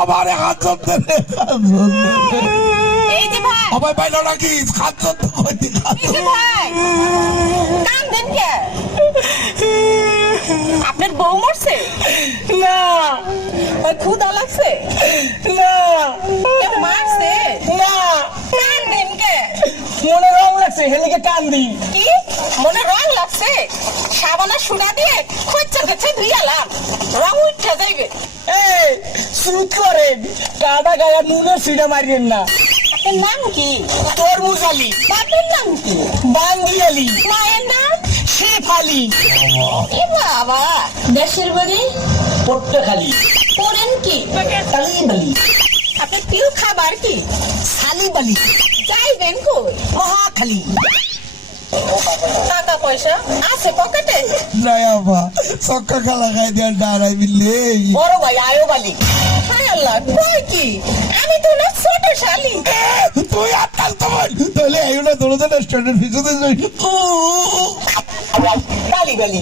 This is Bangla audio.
বাবা রে হাত ধরতে রে, হাত ধরতে রে। এই যে ভাই, সবাই পাইল নাকি হাত ধরতে কইতে, হাত এই যে ভাই, কান্দেন কে? আপনার বউ মরছে? না ওই ক্ষুধা লাগছে? না কেউ মারছে? না কান্দেন কে? মনে রং লাগছে হেলিকে কান্দি। কি মনে রং লাগছে? সাবানা সুরা দিয়ে খচ্চা খচ্চা ধুইয়ালাম, রং উঠে যাইবে। এই শুরু করেন, কাদা গায়ে নুনের সিডা মারিয়েন না। আপনার নাম কি? তরমুজ আলী, বাপের নাম কি? বান্দি আলী, মায়ের নাম? শেফ আলী, এ বাবা, দেশের বাড়ি? পট্টখালি, করেন কি? তালিম আলী, আপনার প্রিয় খাবার কি? সালিম আলী, যাইবেন কই? মহাখালী। টাকা পয়সা আছে পকেটে? নাই আবা সক্কা খালা খাই দেন ডারাই মিললে বড় ভাই আয়ব আলী। হায় আল্লাহ, কই কি? আমি তো না ছোট শালি। তুই আটকাল তোমার তাহলে এই না দোনো জন স্ট্যান্ডার্ড ফিসুতে যাই তালিব আলী।